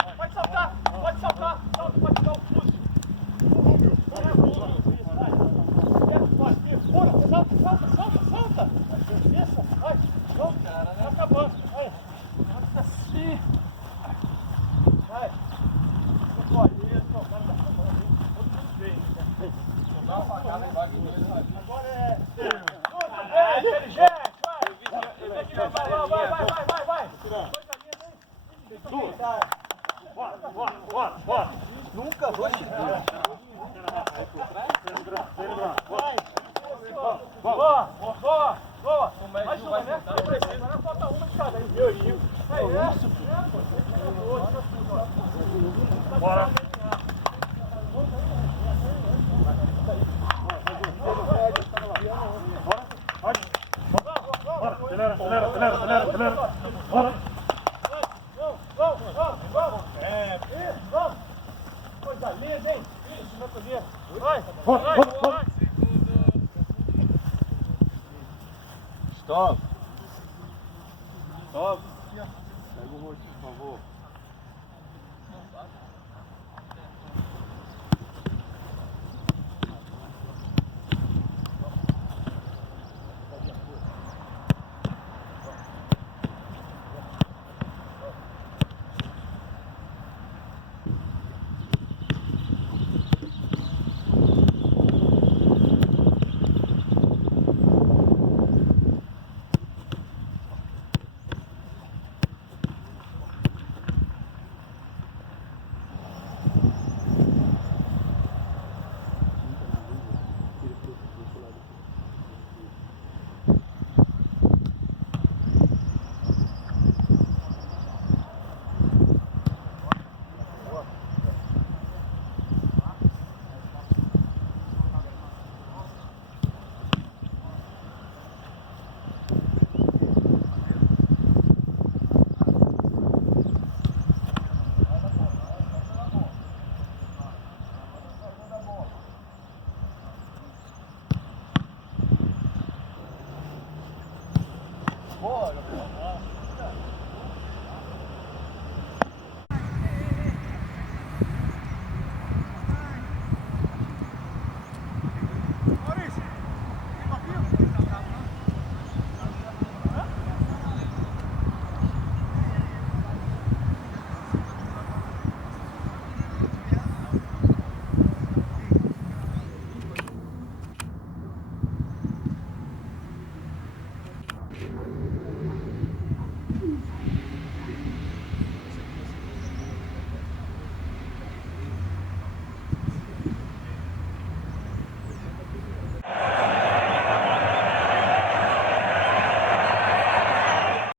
Pode saltar, salta, pode dar o fluxo. Solta. Isso, vai, solta, tá acabando. Vai, assim. Vai. Pode, isso, o cara tá acabando. Todo mundo vem. Dá uma facada embaixo do dois. Agora é. Inteligente, vai. Vai. Bora. Nunca vou chegar. Boa. Mais uma, né? Agora falta uma de cada. Meu Gil. É isso. Bora. Acelera. Bora. Vamos. Vamos. Coisa linda, hein? Isso, meu cozinha. Vai. Stop. Pega o rosto, por favor.